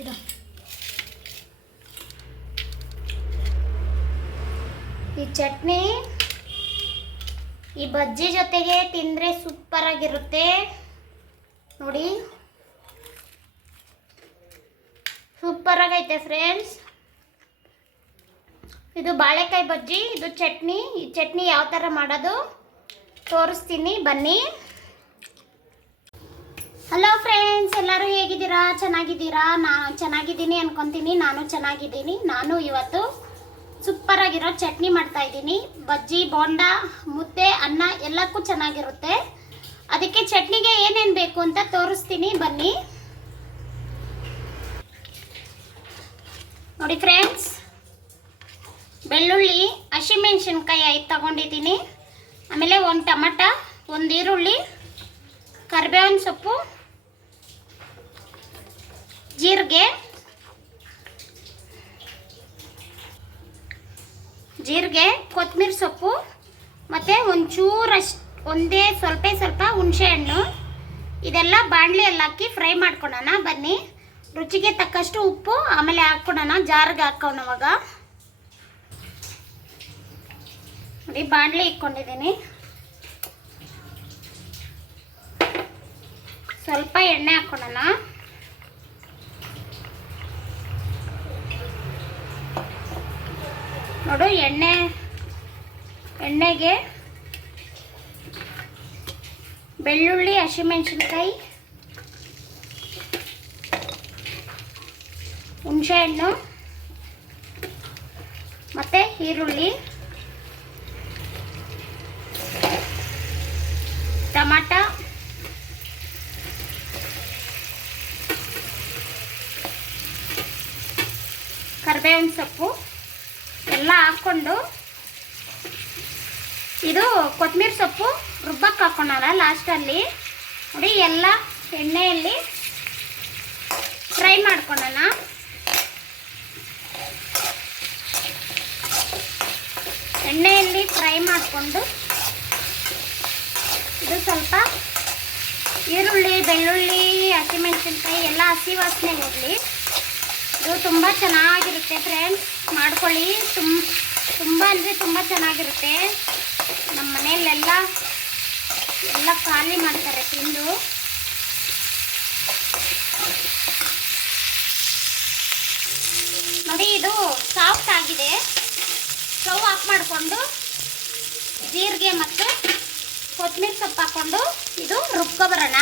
ಇದು ಈ ಚಟ್ನಿ ಈ ಬಜ್ಜಿ ಜೊತೆಗೆ ತಿಂದರೆ ಸೂಪರ್ ಆಗಿರುತ್ತೆ ನೋಡಿ. ಸೂಪರ್ ಆಗೈತೆ ಫ್ರೆಂಡ್ಸ್. ಇದು ಬಾಳೆಕಾಯಿ ಬಜ್ಜಿ, ಇದು ಚಟ್ನಿ. ಈ ಚಟ್ನಿ ಯಾವ ಥರ ಮಾಡೋದು ತೋರಿಸ್ತೀನಿ ಬನ್ನಿ. ಹಲೋ ಫ್ರೆಂಡ್ಸ್, ಎಲ್ಲರೂ ಹೇಗಿದ್ದೀರಾ? ಚೆನ್ನಾಗಿದ್ದೀರಾ? ನಾನು ಚೆನ್ನಾಗಿದ್ದೀನಿ ಅನ್ಕೊತೀನಿ. ನಾನು ಚೆನ್ನಾಗಿದ್ದೀನಿ. ನಾನು ಇವತ್ತು ಸೂಪರ್ ಆಗಿರೋ ಚಟ್ನಿ ಮಾಡ್ತಾ ಇದ್ದೀನಿ. ಬಜ್ಜಿ, ಬೋಂಡ, ಮುದ್ದೆ, ಅನ್ನ ಎಲ್ಲಕ್ಕೂ ಚೆನ್ನಾಗಿರುತ್ತೆ. ಅದಕ್ಕೆ ಚಟ್ನಿಗೆ ಏನೇನು ಬೇಕು ಅಂತ ತೋರಿಸ್ತೀನಿ ಬನ್ನಿ. ನೋಡಿ ಫ್ರೆಂಡ್ಸ್, ಬೆಳ್ಳುಳ್ಳಿ, ಹಸಿಮೆಣಸಿನ್ಕಾಯಿ 5 ತಗೊಂಡಿದ್ದೀನಿ. ಆಮೇಲೆ 1 ಟೊಮಟ, 1 ಈರುಳ್ಳಿ, ಕರಿಬೇವಿನ ಸೊಪ್ಪು, ಜೀರಿಗೆ, ಕೊತ್ತಂಬರಿ ಸೊಪ್ಪು, ಮತ್ತು ಒಂದೇ ಸ್ವಲ್ಪ ಹುಣಸೆ ಹಣ್ಣು. ಇದೆಲ್ಲ ಬಾಣಲಿಯಲ್ಲಿ ಹಾಕಿ ಫ್ರೈ ಮಾಡ್ಕೊಳ್ಳೋಣ ಬನ್ನಿ. ರುಚಿಗೆ ತಕ್ಕಷ್ಟು ಉಪ್ಪು ಆಮೇಲೆ ಹಾಕ್ಕೊಳೋಣ. ಜಾರಿಗೆ ಹಾಕೋಣವಾಗ ನೋಡಿ, ಬಾಣಲಿ ಇಟ್ಕೊಂಡಿದ್ದೀನಿ. ಸ್ವಲ್ಪ ಎಣ್ಣೆ ಹಾಕ್ಕೊಳ್ಳೋಣ. ನೋಡು, ಎಣ್ಣೆಗೆ ಬೆಳ್ಳುಳ್ಳಿ, ಹಸಿಮೆಣಸಿನ್ಕಾಯಿ, ಹುಣಸೆಹಣ್ಣು ಮತ್ತು ಈರುಳ್ಳಿ, ಟೊಮಾಟ, ಕರಿಬೇವಿನ ಸೊಪ್ಪು ಎಲ್ಲ ಹಾಕ್ಕೊಂಡು, ಇದು ಕೊತ್ತಂಬರಿ ಸೊಪ್ಪು ರುಬ್ಬಕ್ಕೆ ಹಾಕ್ಕೊಳ್ಳೋಣ ಲಾಸ್ಟಲ್ಲಿ. ನೋಡಿ, ಎಲ್ಲ ಎಣ್ಣೆಯಲ್ಲಿ ಫ್ರೈ ಮಾಡ್ಕೊಳ್ಳೋಣ. ಎಣ್ಣೆಯಲ್ಲಿ ಫ್ರೈ ಮಾಡಿಕೊಂಡು ಇದು ಸ್ವಲ್ಪ ಈರುಳ್ಳಿ, ಬೆಳ್ಳುಳ್ಳಿ, ಹಸಿಮೆಣಸಿನ್ಕಾಯಿ ಎಲ್ಲ ಹಸಿ ವಾಸನೆ ಹೋಗಲಿ. ಇದು ತುಂಬ ಚೆನ್ನಾಗಿರುತ್ತೆ ಫ್ರೆಂಡ್ಸ್, ಮಾಡ್ಕೊಳ್ಳಿ. ತುಂಬ ಅಂದರೆ ತುಂಬ ಚೆನ್ನಾಗಿರುತ್ತೆ. ನಮ್ಮ ಮನೆಯಲ್ಲೆಲ್ಲ ಖಾಲಿ ಮಾಡ್ತಾರೆ ತಿಂದು. ನೋಡಿ, ಇದು ಸಾಫ್ಟ್ ಆಗಿದೆ. ಸ್ಟವ್ ಆಫ್ ಮಾಡಿಕೊಂಡು ಜೀರಿಗೆ ಮತ್ತು ಕೊತ್ತಂಬರಿ ಸೊಪ್ಪು ಹಾಕ್ಕೊಂಡು ಇದು ರುಬ್ಕೊಬರೋಣ.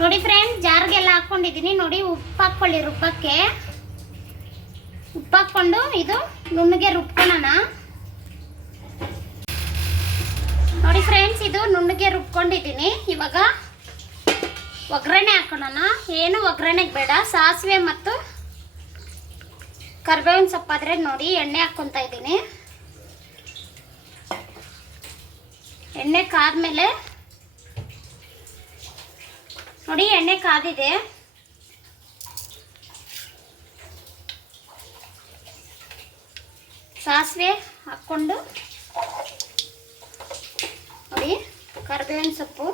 ನೋಡಿ ಫ್ರೆಂಡ್ಸ್, ಜಾರಿಗೆಲ್ಲ ಹಾಕ್ಕೊಂಡಿದ್ದೀನಿ. ನೋಡಿ, ಉಪ್ಪು ಹಾಕ್ಕೊಳ್ಳಿ. ರುಬ್ಬಕ್ಕೆ ಉಪ್ಪು ಹಾಕ್ಕೊಂಡು ಇದು ನುಣ್ಣಗೆ ರುಬ್ಕೊಳ್ಳೋಣ. ನೋಡಿ ಫ್ರೆಂಡ್ಸ್, ಇದು ನುಣ್ಣಗೆ ರುಬ್ಕೊಂಡಿದ್ದೀನಿ. ಇವಾಗ ಒಗ್ಗರಣೆ ಹಾಕೊಳ್ಳೋಣ. ಏನು ಒಗ್ಗರಣೆಗೆ ಬೇಡ, ಸಾಸಿವೆ ಮತ್ತು ಕರಿಬೇವಿನ ಸೊಪ್ಪಾದರೆ ನೋಡಿ ಎಣ್ಣೆ ಹಾಕ್ಕೊತಾ ಇದ್ದೀನಿ. ಎಣ್ಣೆ ಕಾದ್ಮೇಲೆ ನೋಡಿ, ಎಣ್ಣೆ ಕಾದಿದೆ. ಸಾಸಿವೆ ಹಾಕ್ಕೊಂಡು ನೋಡಿ, ಕರಿಬೇವಿನ ಸೊಪ್ಪು,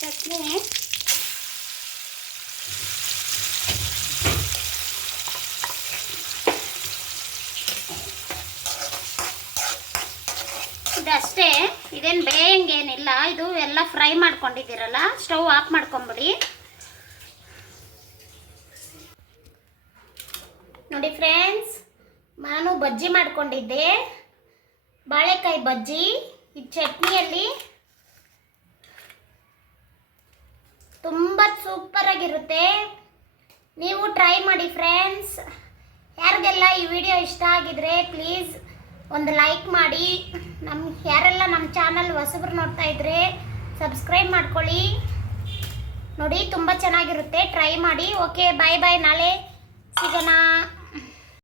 ಚಟ್ನಿ, ಇದಷ್ಟೇ. ಇದೇನು ಬೇಯಂಗೇನಿಲ್ಲ. ಇದು ಎಲ್ಲ ಫ್ರೈ ಮಾಡ್ಕೊಂಡಿದ್ದೀರಲ್ಲ, ಸ್ಟವ್ ಆಫ್ ಮಾಡ್ಕೊಂಬಿಡಿ. ನೋಡಿ ಫ್ರೆಂಡ್ಸ್, ನಾನು ಬಜ್ಜಿ ಮಾಡ್ಕೊಂಡಿದ್ದೆ, ಬಾಳೆಕಾಯಿ ಬಜ್ಜಿ. ಈ ಚಟ್ನಿಯಲ್ಲಿ ತುಂಬ ಸೂಪರಾಗಿರುತ್ತೆ. ನೀವು ಟ್ರೈ ಮಾಡಿ ಫ್ರೆಂಡ್ಸ್. ಯಾರಿಗೆಲ್ಲ ಈ ವಿಡಿಯೋ ಇಷ್ಟ ಆಗಿದ್ರೆ ಪ್ಲೀಸ್ ಒಂದು ಲೈಕ್ ಮಾಡಿ. ಯಾರೆಲ್ಲ ನಮ್ಮ ಚಾನಲ್ ಹೊಸಬ್ರು ನೋಡ್ತಾ ಇದ್ರೆ ಸಬ್ಸ್ಕ್ರೈಬ್ ಮಾಡ್ಕೊಳ್ಳಿ. ನೋಡಿ, ತುಂಬ ಚೆನ್ನಾಗಿರುತ್ತೆ. ಟ್ರೈ ಮಾಡಿ. ಓಕೆ, ಬಾಯ್ ಬಾಯ್. ನಾಳೆ ಸಿಗೋಣ.